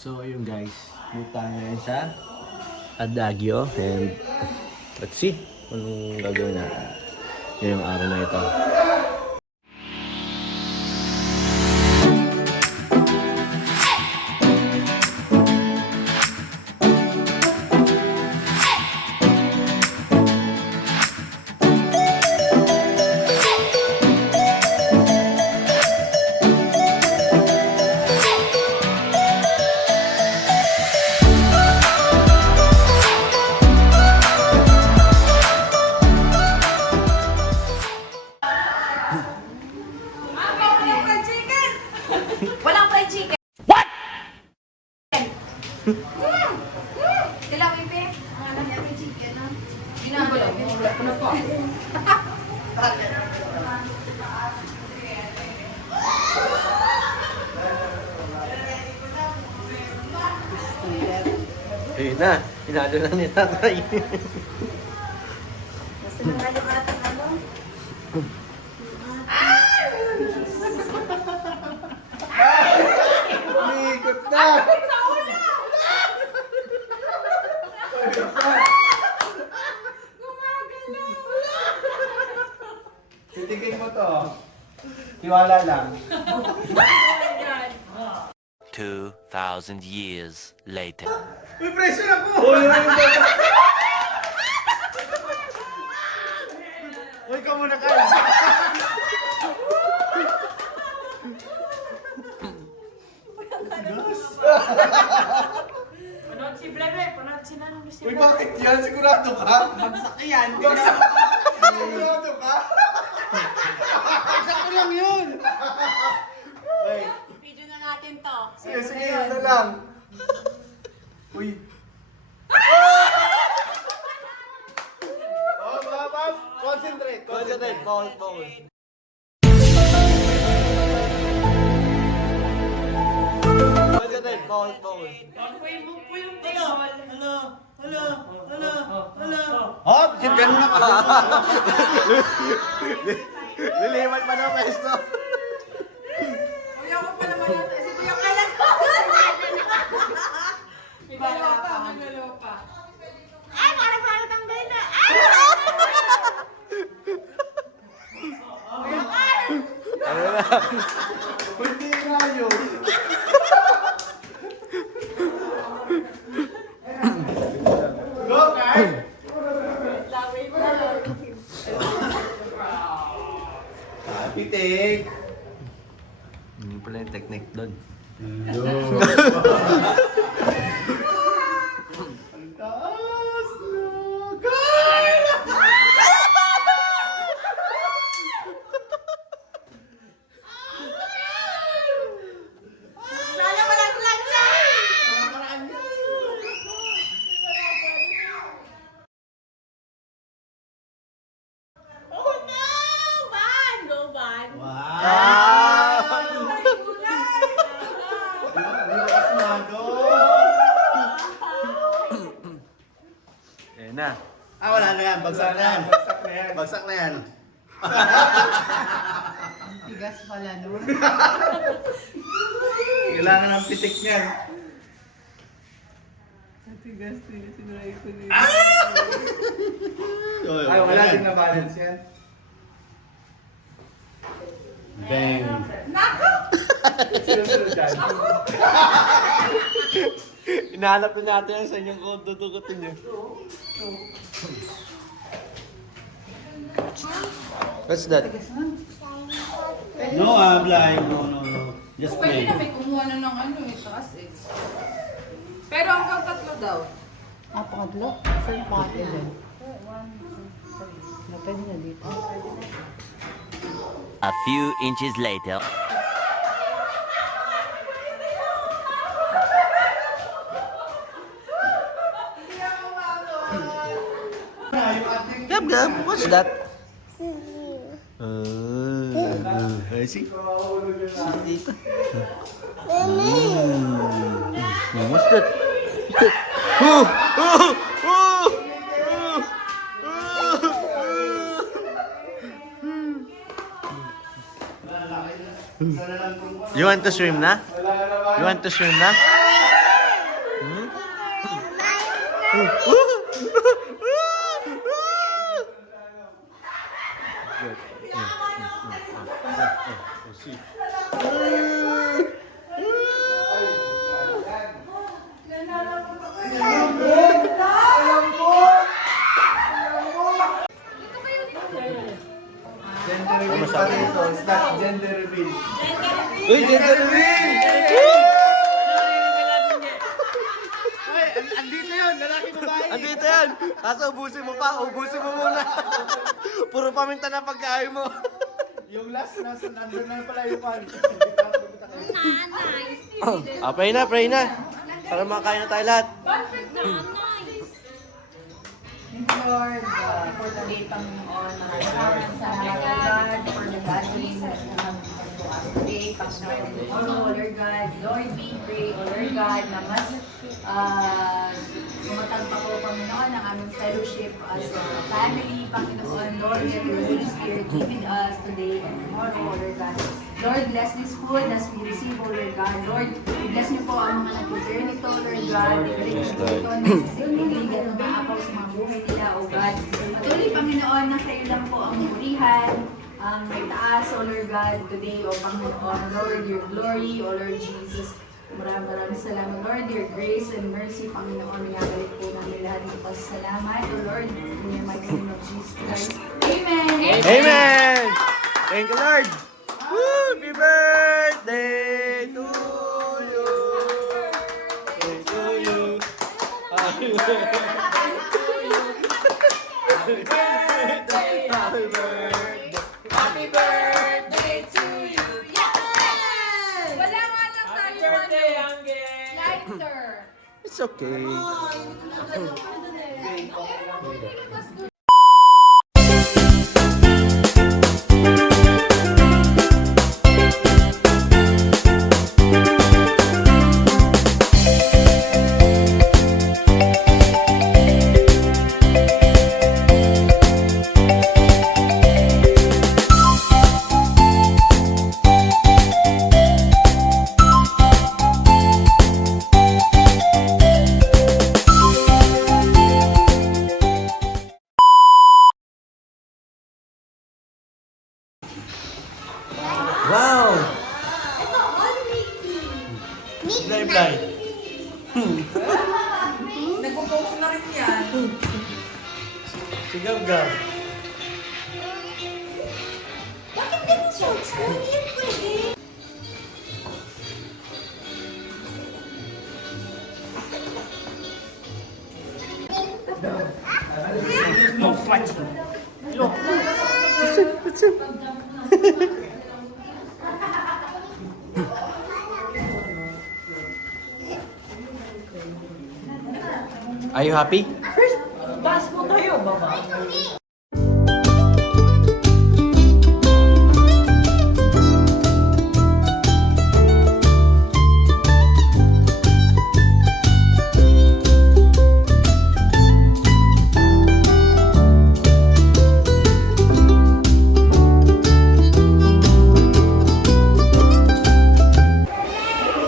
So ayun guys, dito tayo ngayon sa Adagio and let's see anong gagawin natin ngayong araw na ito. Walang fried chicken. Kailan mo ipe? Ang alam niya fried chicken, ha? Ginagawa ko. Wala ko na po. Ayun na, hinalo na ni tatay. Basta naman yung atang ano. Ikot na! Sa ulo! Titigin mo to. Tiwala lang. 2,000 years later. May pressure ako! Uy, ka muna kayo. Panood si Blebe. Panood si Nanong si Uy, bakit yan? Sigurado ka? Bagsak yan. Sigurado ka? Sakto lang yun! Uy, Video na natin to. sige, sige, yun na lang. Uy. Oh, ma'am, concentrate, concentrate. Focus, focus. Concentrate, focus, focus. Move po yung table. Oh, ganun na ka. Liliwan pa na pesto. Kuya ko pala malata. Si Kuya kalat ko. May dalawa pa. May dalawa pa. Ay, parang tanggal na. Ay! Hindi nga yun. Go, guys! Pitik! Hindi pala yung technique doon. Ang taas na! Guys! Sana malaglag na! Oh no! Ban! Go ban! Wow! Ay, gulay! Bilis na, go! Ayun na. Ah, wala na yan. Bagsak na yan. Bagsak na yan. Bigas pala no? Kailangan ng pitik niyan. Ay, wala din na balance yan. Bang! Nako! Sunod-sunod dyan. Inahanap na natin yan sa inyong kung dudugutin niyo. What's that? No, blind. No, no, no. Just Pwede play. na may kumuha na ng ano eh, taas eh. Pero hanggang 3 daw. Pakadlo? Saan pa yan? Pwede na dito. A few inches later. Gab, Gab, what's that? I see. See dito. What's that? Oh! Oh! Oh! You want to swim na? You want to swim na? Gender reveal pa rin ito. It's not gender reveal. Uy, ganda na rin! Andito yun, lalaki babae. Andito yan! Kaso ubusin mo pa, ubusin mo muna. Puro paminta na pagkain mo. Yung last, nandun na pala yung pan. Pray na. Para makakain na tayo lahat. Thank you, Lord, for the day, Panginoon. Maraming salamat, God, for the gathering that you have given to us today, Panginoon. Tomorrow, Lord God, Lord, we pray, Lord God, na mas tumatag pa po, Panginoon, ang aming fellowship as a family, Panginoon. Lord, let your Holy Spirit be with us today and tomorrow, Lord God. Lord, bless this food as we receive, O Lord God. Lord, bless niyo po ang mga nag-prepare nito, Lord God. Ibalik niyo po ito na sisiligan ng maapaw sa mga buhay nila, O God. Patuloy, Panginoon, na kayo lang po ang murihan, ang may taas, O Lord God, today, O Panginoon. Lord, your glory, O Lord Jesus. Maraming salamat, Lord. Your grace and mercy, Panginoon. Mayabalik po namin lahat ng pasalamat, O Lord. In the mighty name of Jesus Christ. Amen! Amen! Thank you, Lord! Woo! Happy birthday to you! To you! Happy birthday! Happy birthday! Happy birthday! Happy birthday to you! Yes! Wala nga lang tayo lighter. It's okay. Wow! Fly. Nagpo-post na rin yan. Sigaw ka. Bakit ganun siya? Hindi yan pwede. Are you happy? Bas mo tayo, baba.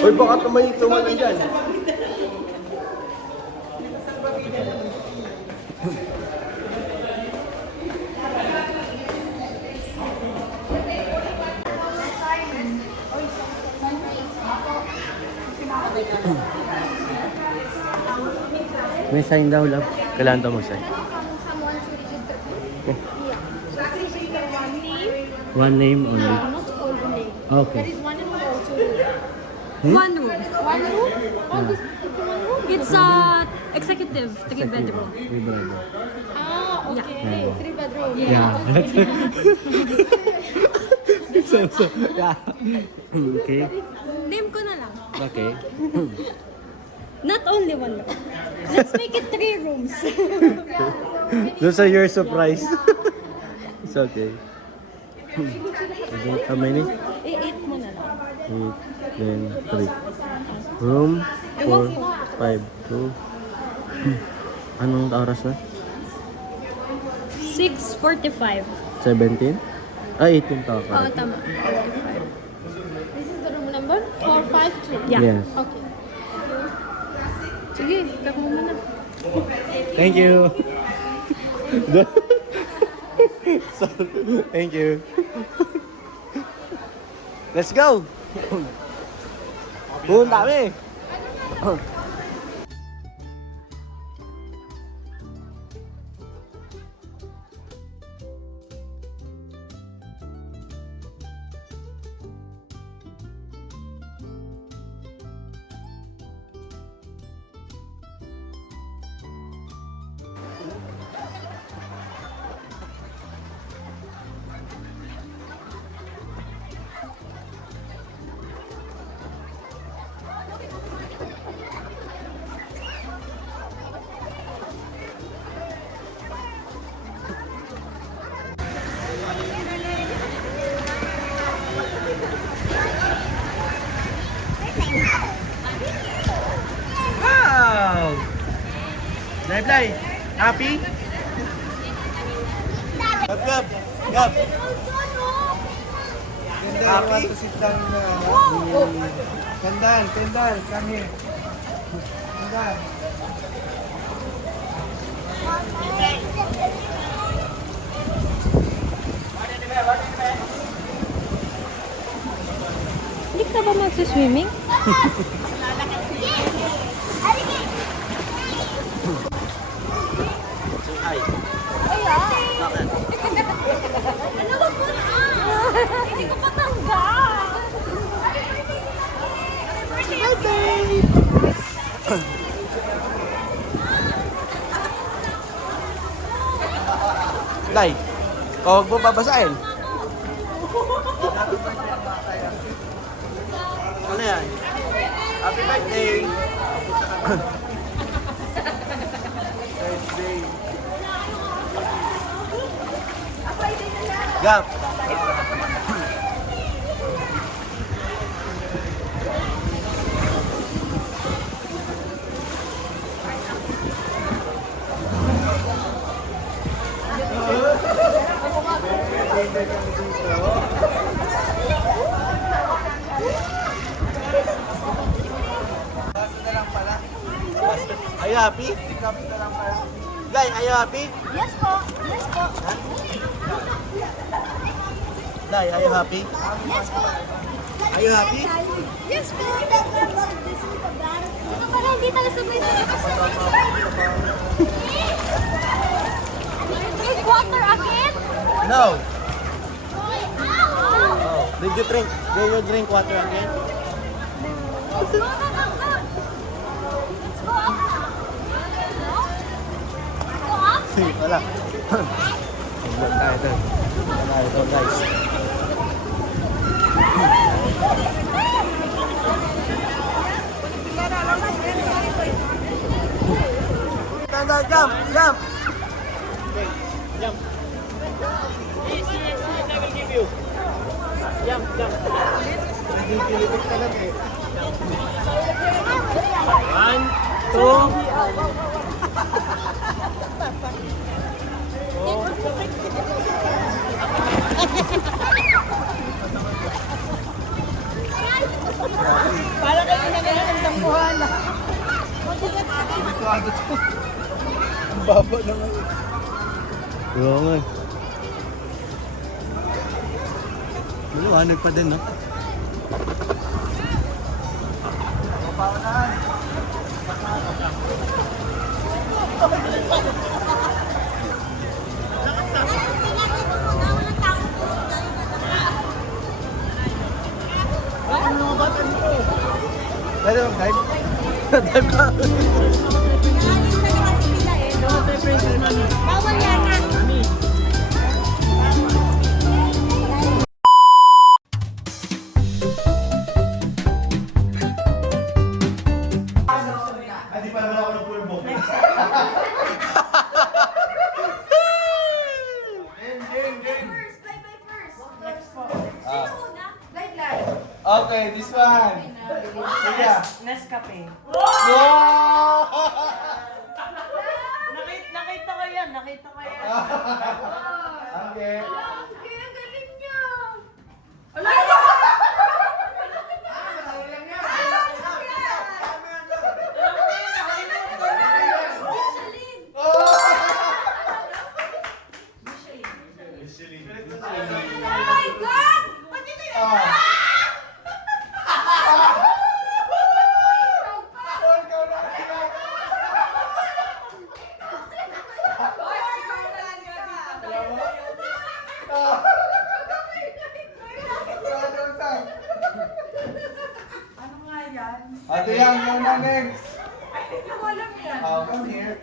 Uy, baka tumayo dyan. May sign daw, love. Kailangan daw mo sign. Someone to register. Okay. Yeah. Just register one name. One name only. Not all the name. Okay. There is one room also. One room. One room? All this one room? It's executive, three bedroom. Three brother. Ah, okay. Yeah. 3 bedroom. Yeah. Yeah. Okay. Name ko na lang. Okay. Not only one room. Let's make it 3 rooms. Those are your surprise. It's okay. Okay, how many? 8 mo na lang. 8, then 3. Room 4, 5, 2. Anong oras na? 6:45. 17? Ah, 18 to. Oo, tama. This is the room number 452. Yeah. Yes. Okay. Sige, tag mo muna. Thank you. So, thank you. Let's go. Punta kami. Wow! Live. Happy? Gab. Ganda, want to sit down na. Kendall, come here. Kendall. Hindi ka ba magsiswimming? Hi. Ano ba po na? Hindi ko patanggap. Day, huwag mo babasahin. Ano yan? Happy birthday! Gab! Are you happy? Guy, are you happy? Yes po. Dai, are you happy? Yes po. Are you happy? Yes po. Ito pala, hindi tayo sabay sa Drink water again? No. Oh, did you drink? Did you drink water again? Let's go. Let's go up. Go up. Wala. Vlog tayo ito. Wala ito guys. Tanda, jump! Jump! Jump! One, two. Ang baba naman. Oo nga. Maliwanag pa din, no? Pwede mag-dive? Dive ka. Bawal yan na. Hindi pa naman ako ng full book. First, fly by first. Next po. Sino una? Live. Okay, this one. Yeah. Nescafe. Wow! Nakita ko yan. Okay. Kaya galing niya. Ate Yang, go na next. Oh, come here.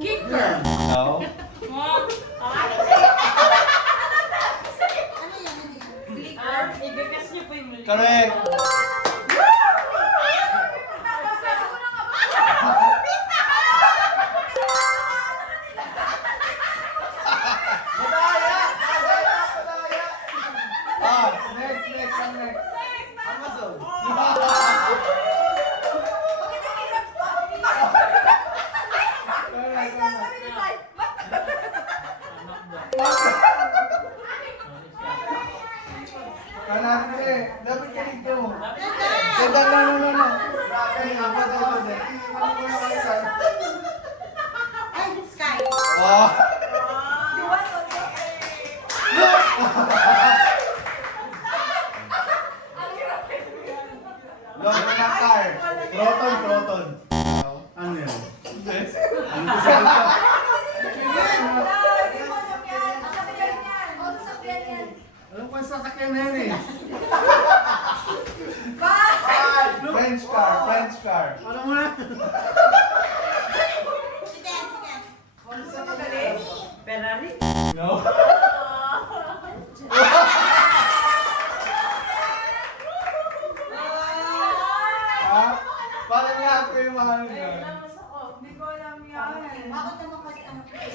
Kicker. No. Igagas niyo po yung muli. Correct. Madaya! Madaya! Madaya! Ah, next, ang next. Amazon. Kanate, dapat ka dito. Teka, no. Ay, apat. Ay, Sky. Wow. Log na car. Proton. Ano yan? Ano sa Alam ko yung sasakyan na yan eh. French car. Ano mo na? Ferrari. No. Ha? Parang nga ako yung mga ano yun. Hindi ko alam yan.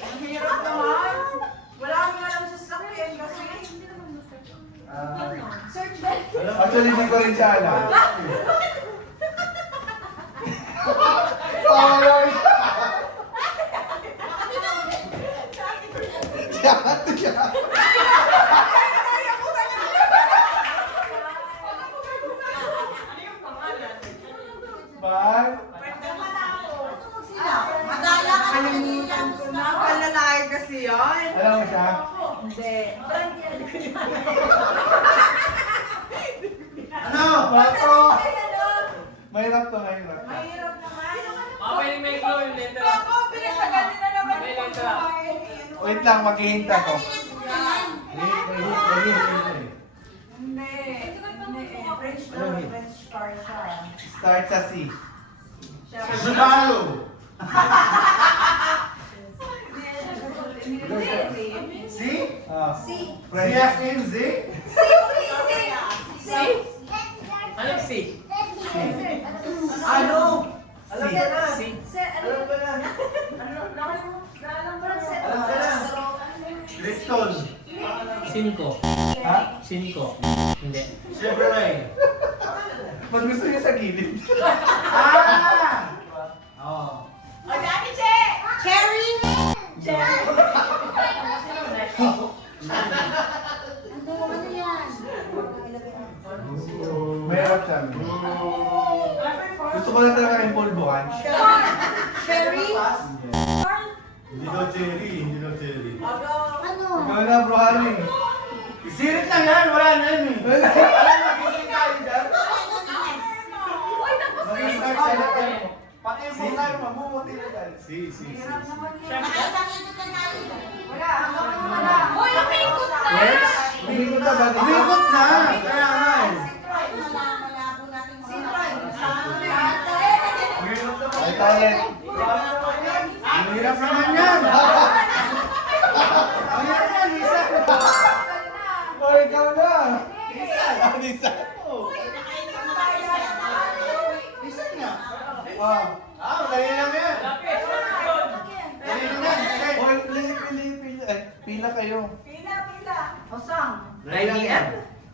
Ang hirap naman. Wala akong alam sa sakyan kasi. Actually, hindi ko rin siya alam. Sorry! Siya. Bye. Kalimutan ko na. Palalaki kasi yan. Alam mo siya? Hindi. Ano? Bato! Mahirap to, mahirap. Mahirap naman. Ako, pinagtagal nila naman yung Wait lang, maghihinta ko. Hindi. French car siya. Start sa C. Siya. Subaru! C? C. C as in Z? Ano? Alam ka na. Alam ka na. Alam ka na. Lipton. 5. Ha? 5. Hindi. Chevrolet. Pag gusto niya sa gilid. Ah! Oo. O, Daddy Che! Cherry! Cherry! Mahirap siya. Gusto ko na talaga yung pulbuhan. Cherry? Hindi daw cherry, hindi daw cherry. Ano? Ikaw na, bro Harry. Isirit lang yan, wala na yan eh. Alam mo, gising tayo dyan. Mag-start sa lahat. Pati yung mga tayo, mamumuti na dyan. Si. Wala, hanggang wala. Uy, umikot na! Umikot na ba? Umikot na! Kaya nga eh. Ay, talent. Ang hirap naman yan. Ang hirap yan, Lisa. Oh, ikaw na. Lisa. Lisa nga. Wow. Dali lang yan. Dali lang yan. Oh, pila kayo. Pila. Osang. IDM?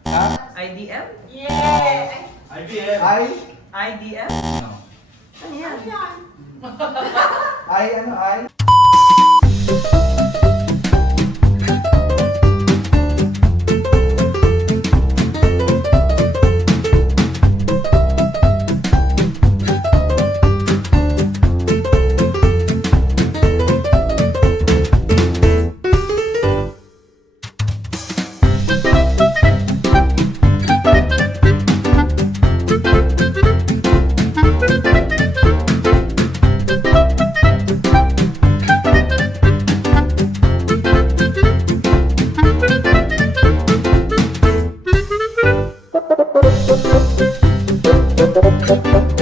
Ha? IDM? Yeah! IBM. Ay? IDM? Ano yan? Ay, ano ay? Bye.